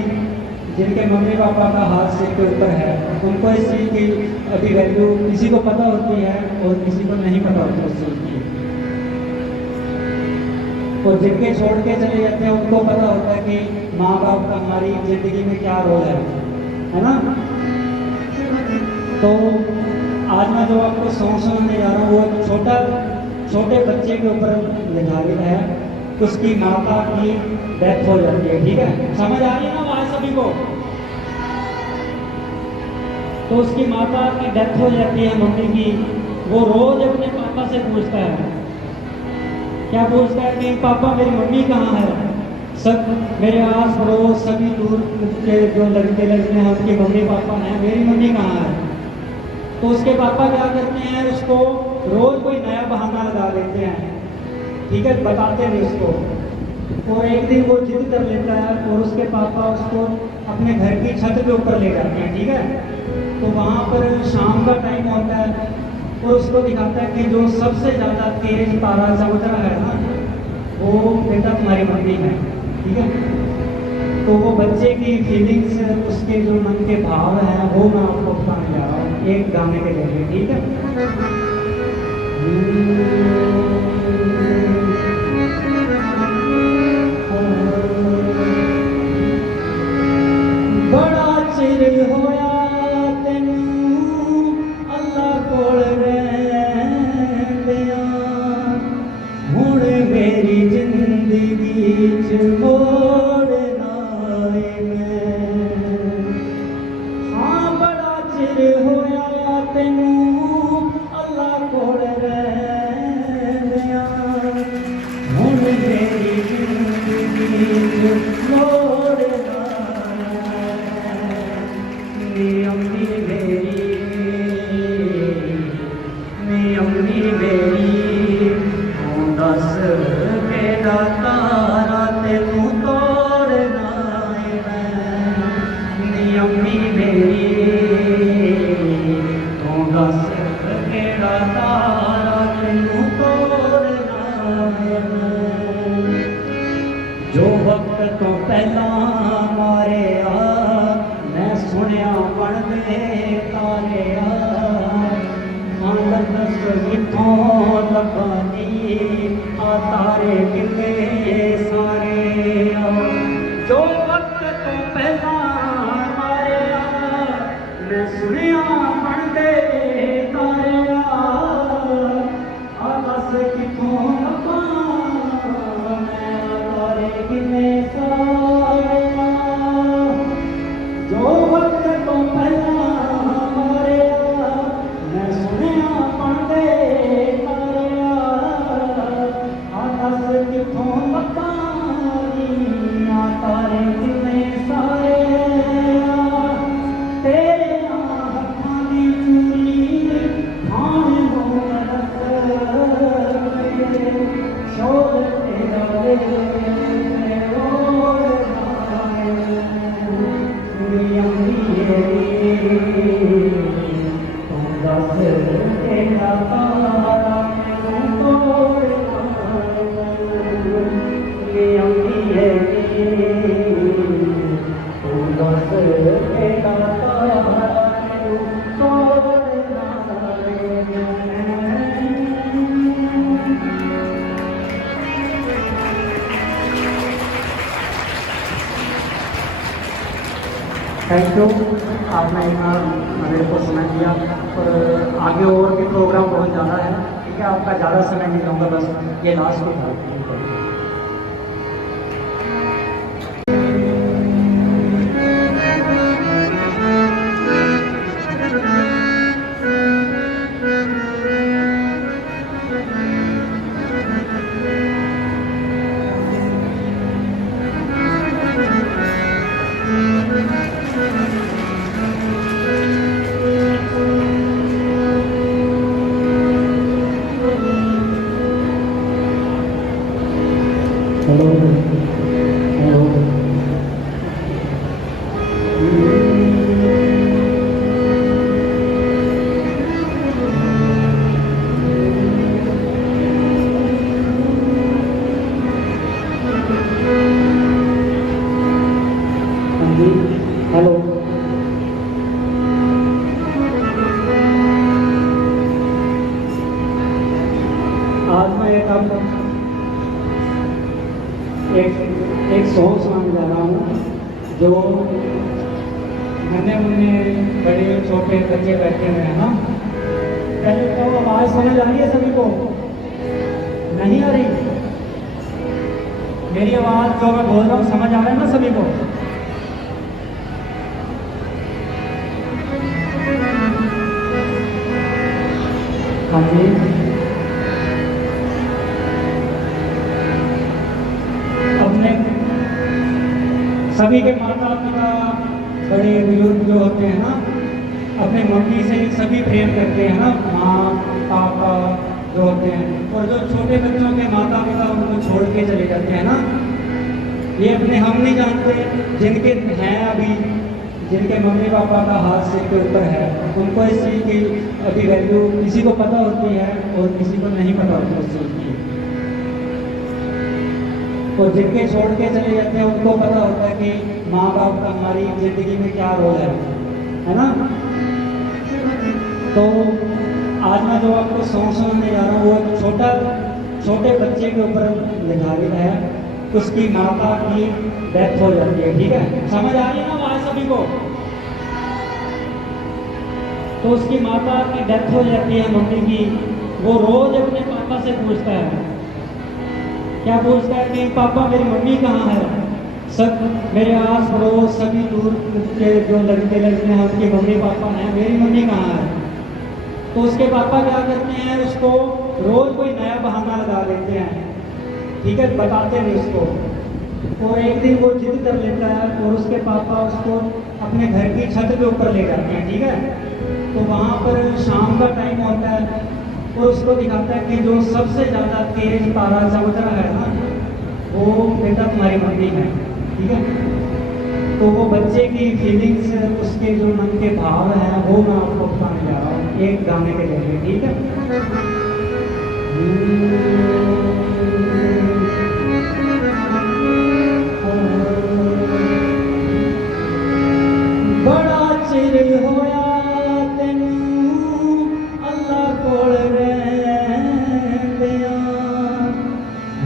जिनके मम्मी पापा का हाथ से के ऊपर है, उनको इस चीज़ की अभी वैल्यू किसी को पता होती है और किसी को नहीं पता होती उस चीज़ की। तो जिनके छोड़ के चले जाते हैं उनको पता होता है कि माँ बाप का हमारी जिंदगी में क्या रोल है ना। तो आज मैं जो आपको सॉन्ग सुनाने जा रहा हूँ वो छोटे बच्चे के ऊपर निर्धारित है। उसकी माता की डेथ हो जाती है, ठीक है, समझ आ रही है ना बात सभी को? तो उसकी माता की डेथ हो जाती है मम्मी की। वो रोज अपने पापा से पूछता है, क्या पूछता है कि पापा मेरी मम्मी कहाँ है। सब मेरे आस पड़ोस सभी दूर के जो लड़के हैं उनके मम्मी पापा हैं, मेरी मम्मी कहाँ है। तो उसके पापा क्या करते हैं, उसको रोज कोई नया बहाना लगा देते हैं, ठीक है, बताते नहीं उसको। और एक दिन वो जिद कर लेता है और उसके पापा उसको अपने घर की छत पे ऊपर ले जाते हैं, ठीक है। तो वहाँ पर शाम का टाइम होता है और उसको दिखाता है कि जो सबसे ज़्यादा तेज तारा चमक रहा है ना, वो बेटा तुम्हारी मम्मी है, ठीक है। तो वो बच्चे की फीलिंग्स, उसके जो मन के भाव हैं, वो मैं आपको बताने जा रहा हूँ एक गाने के जरिए, ठीक है। बड़ा चिर होया तेनू अल्लाह कोल रहिंदियां, हुण मेरी जिंदगी च मोड़ ना आए मैं। हाँ बड़ा चिर होया तेनू अल्लाह कोल रहिंदियां, हुण मेरी जिंदगी च मोड़ ना अम्मी मेरी, अम्मी मेरी, तू दस केड़ा तारा तेनू तोड़ना है मैं। अम्मी मेरी, तू दस केड़ा तारा तेनू तोड़ना है मैं। जो वक्त तो पहला मारे मैं सुनिया बनते तारे मंगल दस किथों लखानी आ तारे कितने सारे। जो वक्त तो पहला मारे मैं सुनिया बनते तारे आ दस किथों लखानी मैं तारे कितने सारे। जो वक्त तो पहला मारे मैं सुनिया पढ़ते तारे आकाश किथों लखानी आ तारे कितने सारे। तेरे हत्थां दी चूली खाण नूं शोर तेरा थैंक यू, आपने इतना मेरे को समय दिया। और आगे और भी प्रोग्राम बहुत ज़्यादा है, ठीक है। आपका ज़्यादा समय नहीं लूँगा, बस ये लास्ट को था। हेलो, आज मैं एक सॉन्ग सुनाने जा रहा हूँ जो नन्हे मुन्ने बड़े छोटे बच्चे बैठे हुए हैं ना। पहले तो आवाज़ समझ आ रही है सभी को? नहीं आ रही? मेरी आवाज़ जो मैं बोल रहा हूँ समझ आ रहा है ना सभी को? हाँ जी। अपने सभी के माता पिता बड़े बुजुर्ग जो होते हैं ना, अपने मम्मी से सभी प्रेम करते हैं ना, माँ पापा जो होते हैं। और जो छोटे बच्चों के माता पिता उनको छोड़ के चले जाते हैं ना, ये अपने हम नहीं जानते, जिनके हैं अभी, जिनके मम्मी पापा का हाथ सिर के ऊपर है, उनको इस चीज़ की अभी वैल्यू किसी को पता होती है और किसी को नहीं पता होती उस चीज़ की। और जिनके छोड़ के चले जाते हैं उनको पता होता है कि माँ बाप का हमारी ज़िंदगी में क्या रोल है ना। तो आज मैं जो आपको सॉन्ग सुनाने जा रहा हूँ वो एक छोटे बच्चे के ऊपर निर्धारित है। उसकी माता की डेथ हो जाती है, ठीक है, समझ आ रही है ना बात सभी को। तो उसकी माता की डेथ हो जाती है मम्मी की। वो रोज अपने पापा से पूछता है, क्या पूछता है कि पापा मेरी मम्मी कहाँ है। सब मेरे आस पड़ोस सभी दूर के जो लड़के लड़कियाँ हैं उनके मम्मी पापा हैं, मेरी मम्मी कहाँ है। तो उसके पापा क्या करते हैं, उसको रोज कोई नया बहाना लगा देते हैं, ठीक है, बताते नहीं उसको। और एक दिन वो जिद कर लेता है और उसके पापा उसको अपने घर की छत के ऊपर ले जाते हैं, ठीक है। तो वहाँ पर शाम का टाइम होता है और उसको दिखाता है कि जो सबसे ज़्यादा तेज तारा चमक रहा है ना, वो बेटा तुम्हारी मम्मी है, ठीक है। तो वो बच्चे की फीलिंग्स, उसके जो मन के भाव हैं वो मैं आपको बताने जा रहा हूँ एक गाने के जरिए, ठीक है। बड़ा चिर होया तेनू अल्लाह कोल रहिंदियां,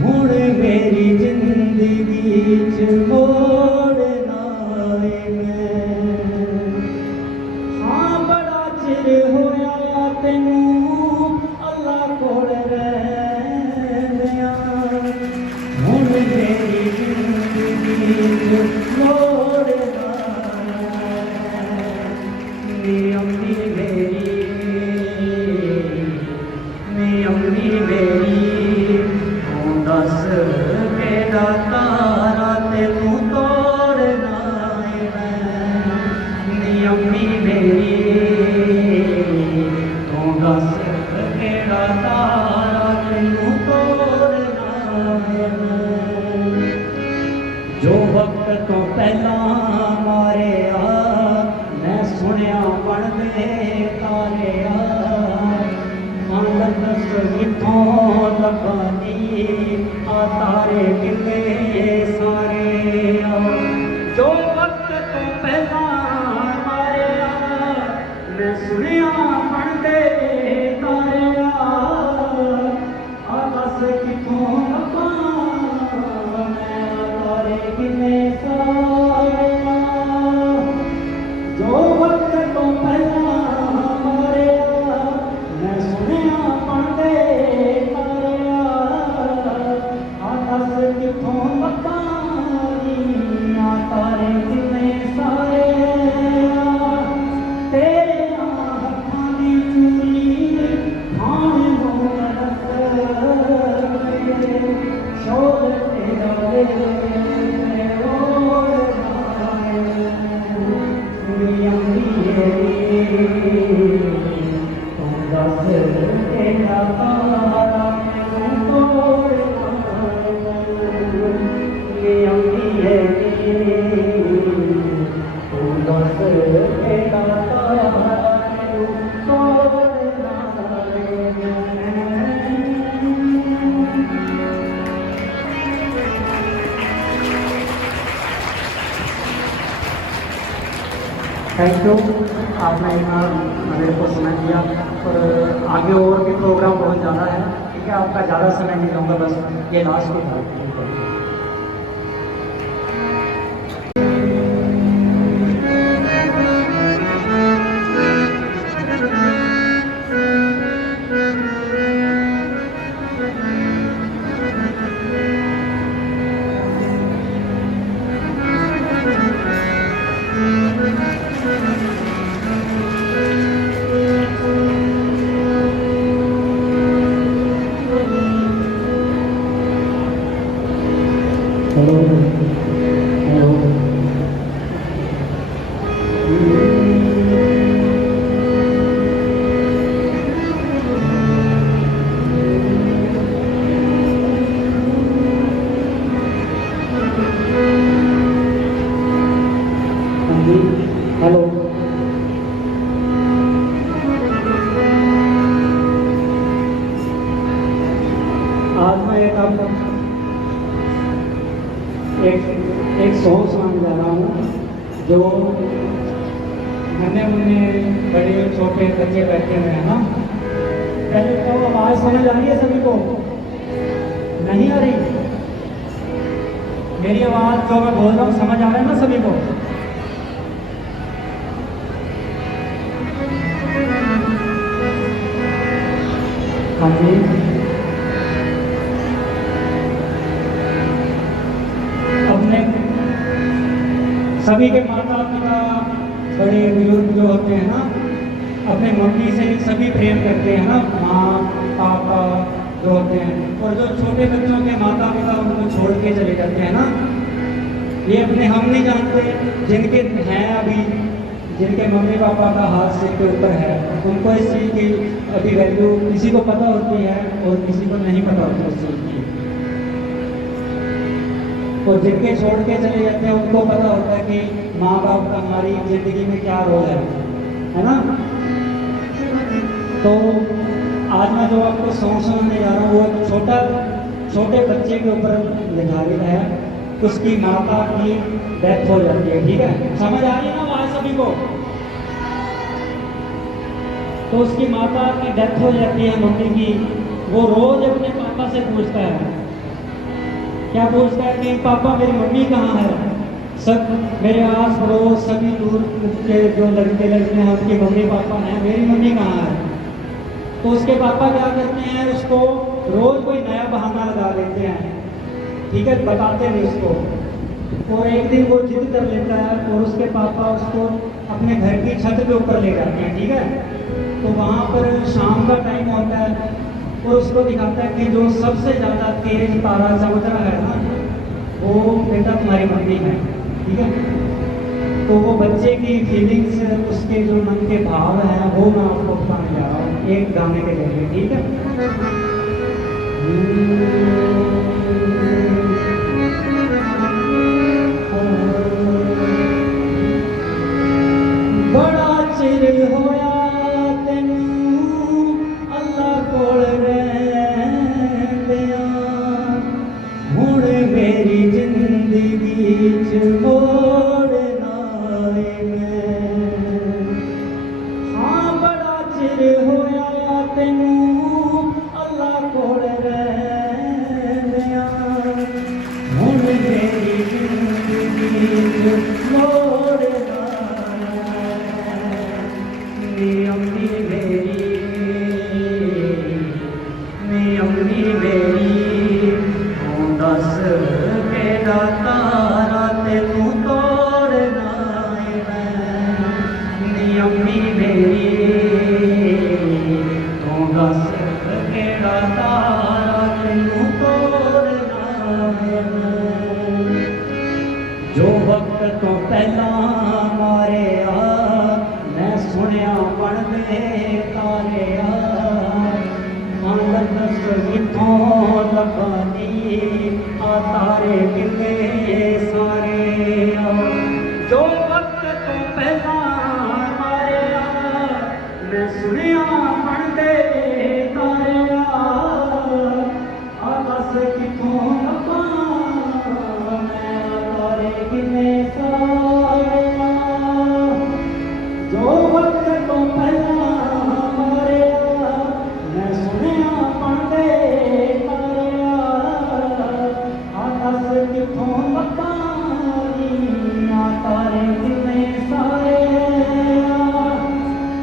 हुण मेरी जिंदगी च मोड़ ना आए मैं। हाँ बड़ा चिर होया तेनू अल्लाह कोल रहिंदियां, हुण मेरी जिंदगी च मोड़ ना अम्मी मेरी तू दस केड़ा तारा तेनू तोड़ना है। अम्मी मेरी तू दस केड़ा तारा तेनू तोड़ना है। जो वक्त तो पहला मारे मैं सुनिया बनते तारे दस कितों लखानी आ तारे कितने सारे। जो वक्त तो पहला मारे मैं सुनिया बनते तारे आ दस कितों लखानी तारे कितने सारे। जो वक्त तो पहला मारे मैं सुनिया पढ़ते तारे दस कितों लखानी तारे कितने सारे। तेरे हत्थां दी चूड़ी खाने नूं तरस शोर तेरा रे ओड़ थैंक यू, आपने इतना मेरे को समय दिया। और आगे और भी प्रोग्राम बहुत ज़्यादा है, ठीक है, आपका ज़्यादा समय नहीं लूँगा, बस ये लास्ट को था। हेलो। आज मैं एक सॉन्ग सुनाने जा रहा हूँ जो नन्हे मुन्ने बड़े छोटे बच्चे बैठे हुए हैं ना। पहले तो आवाज़ समझ आ रही है सभी को? नहीं आ रही? मेरी आवाज़ जो मैं बोल रहा हूँ समझ आ रहा है ना सभी को? हाँ जी। अपने सभी के माता पिता बड़े बुजुर्ग जो होते हैं ना, अपने मम्मी से सभी प्रेम करते हैं ना, माँ पापा जो होते हैं। और जो छोटे बच्चों के माता पिता उनको छोड़ के चले जाते हैं ना, ये अपने हम नहीं जानते। जिनके हैं अभी, जिनके मम्मी पापा का हाथ सिर के ऊपर है, उनको इस चीज़ की अभी वैल्यू किसी को पता होती है और किसी को नहीं पता होती उस चीज़ की। और जिनके छोड़ के चले जाते हैं उनको पता होता है कि माँ बाप का हमारी ज़िंदगी में क्या रोल है ना। तो आज मैं जो आपको सॉन्ग सुनाने जा रहा हूँ वो छोटे बच्चे के ऊपर लिखा गया है। उसकी माता की डेथ हो जाती है, ठीक है? समझ आ रही है ना आवाज़ सभी को? तो उसकी माता की डेथ हो जाती है मम्मी की। वो रोज अपने पापा से पूछता है, क्या पूछता है कि पापा मेरी मम्मी कहाँ है। सब मेरे आस पड़ोस सभी दूर के जो लड़के हैं उनकी मम्मी पापा हैं, मेरी मम्मी कहाँ है। तो उसके पापा क्या करते हैं, उसको रोज कोई नया बहाना लगा देते हैं, ठीक है? बताते नहीं उसको। और एक दिन वो जिद कर लेता है और उसके पापा उसको अपने घर की छत के ऊपर ले जाते हैं, ठीक है? तो वहाँ पर शाम का टाइम होता है और उसको दिखाता है कि जो सबसे ज़्यादा तेज तारा चमक रहा है ना, वो बेटा तुम्हारी मम्मी है, ठीक है? तो वो बच्चे की फीलिंग्स, उसके जो मन के भाव हैं वो मैं आपको बताने जा रहा हूँ एक गाने के जरिए, ठीक है? बड़ा चिर होया तेनू अल्लाह कोल रहिंदियां, हुण मेरी जिंदगी च मोड़ ना आए मैं। हाँ बड़ा चिर होया तेनू अल्लाह कोल रहिंदियां, हुण मेरी जिंदगी च मोड़ ना अम्मी मेरी तू दस केड़ा तारा तेनू तोड़ना है। अम्मी मेरी तू दस केड़ा तारा तेनू तोड़ना है। जो वक्त तो पहला मारे मैं सुनिया पढ़दे तारे दस किथों लबानी आ तारे कितने सारे। जो वक्त तो पहला मारे मैं सुनिया पढ़दे तारे आ दस किथों लबानी मैं तारे कितने सारे। जो वक्त तो पहला मारे मैं सुनिया पढ़दे तारे आ दस किथों लबानी आ तारे कितने सारे।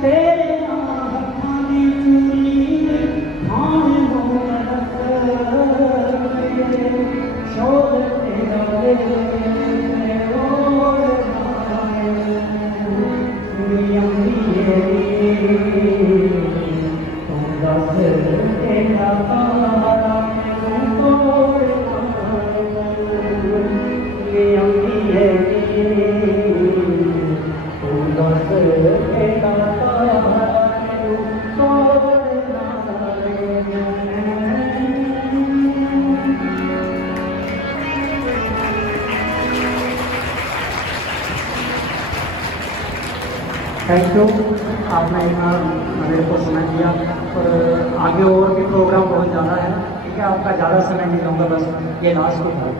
तेरे हत्थां दी चूड़ी खाने नूं रख शोर तेरा दिल ओड़ थैंक यू, आपने इतना मेरे को समय दिया। और आगे और भी प्रोग्राम बहुत ज़्यादा है, ठीक है, आपका ज़्यादा समय नहीं लूँगा, बस ये लास्ट को था।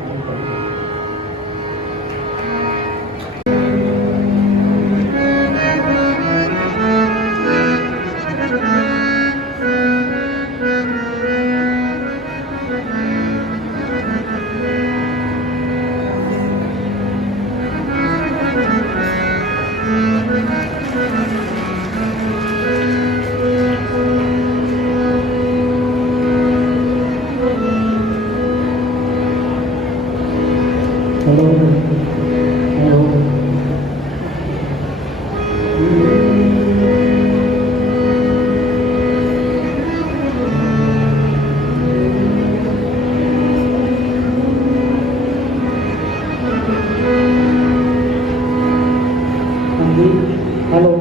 हेलो हेलो, हाँ जी, हेलो।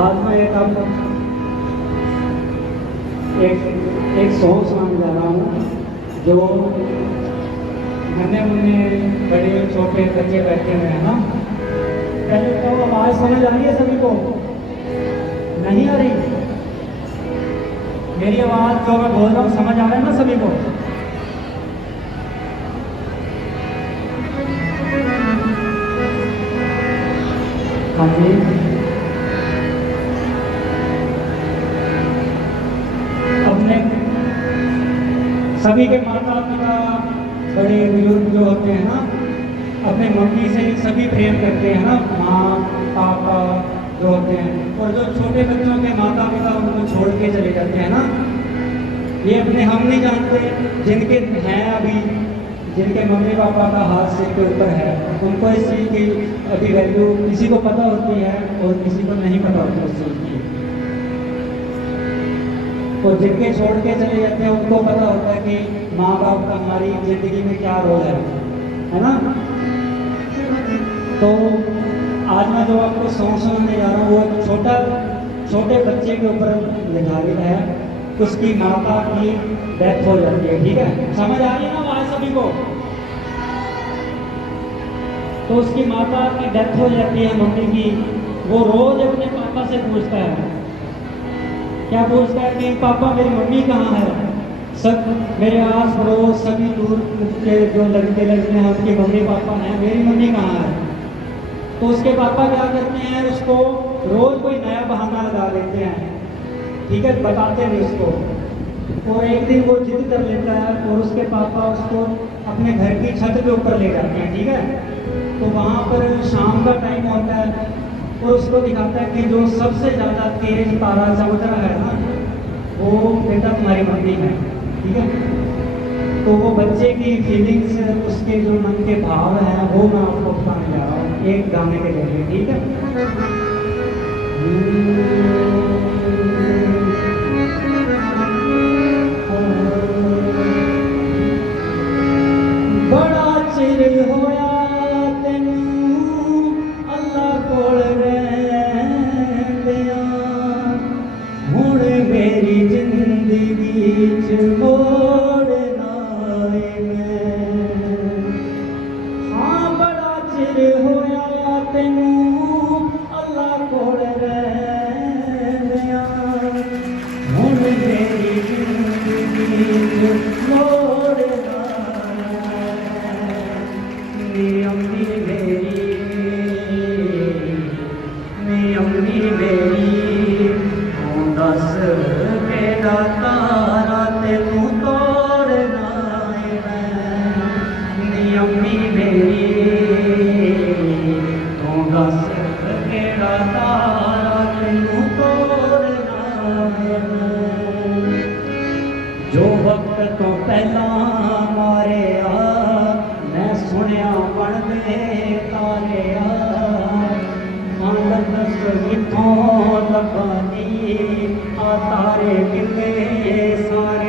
आज मैं एक सॉन्ग सुनाने जा रहा हूँ, जो नन्हे मुन्ने बड़े छोटे बच्चे बैठे हुए हैं ना। पहले तो आवाज़ समझ आ रही है सभी को? नहीं आ रही? मेरी आवाज़ जो मैं बोल रहा हूँ समझ आ रहा है ना सभी को? हाँ जी। अपने सभी के माता पिता बड़े बुजुर्ग जो होते हैं ना, अपने मम्मी से सभी प्रेम करते हैं ना, माँ पापा जो होते हैं। और जो छोटे बच्चों के माता पिता उनको छोड़ के चले जाते हैं ना, ये अपने हम नहीं जानते, जिनके हैं अभी, जिनके मम्मी पापा का हाथ सिर के ऊपर है, उनको इस चीज़ की अभी वैल्यू किसी को पता होती है और किसी को नहीं पता होती उस चीज़ की। तो जिनके छोड़ के चले जाते हैं उनको पता होता है कि माँ बाप का हमारी ज़िंदगी में क्या रोल है ना। तो आज मैं जो आपको सॉन्ग सुनाने जा रहा हूँ वो छोटे बच्चे के ऊपर निर्धारित है। उसकी माता की डेथ हो जाती है, ठीक है, समझ आ रही है ना बात सभी को? तो उसकी माता की डेथ हो जाती है मम्मी की। वो रोज अपने पापा से पूछता है, क्या पूछता है कि पापा मेरी मम्मी कहाँ है। सब मेरे आस पड़ोस सभी दूर के जो लड़के हैं उनके मम्मी पापा हैं, मेरी मम्मी कहाँ है। तो उसके पापा क्या करते हैं, उसको रोज कोई नया बहाना लगा देते हैं, ठीक है, बताते नहीं उसको। और एक दिन वो जिद कर लेता है और उसके पापा उसको अपने घर की छत के ऊपर ले जाते हैं, ठीक है। तो वहाँ पर शाम का टाइम होता है और उसको दिखाता है कि जो सबसे ज़्यादा तेज तारा चमक रहा है ना, वो बेटा तुम्हारी मम्मी है, ठीक है। तो वो बच्चे की फीलिंग्स, उसके जो मन के भाव हैं वो मैं आपको बताने जा रहा हूँ एक गाने के जरिए, ठीक है। बड़ा चिर होया मेरी जिंदगी च मोड़ना हाँ, बड़ा चिर होया तेनू अल्लाह कोल रहिंदियां, हुण मेरी जिंदगी च मोड़ना नी अम्मी मेरी, नी अम्मी मेरी, दस केड़ा तारा तेनू तोड़ना है, नी अम्मी मेरी, तू दस केड़ा तारा तेनू तोड़ना है। जो वक्त तो पहला मारे मैं सुनिया बनदे तारे दस किथों लभानी तारे किते सारे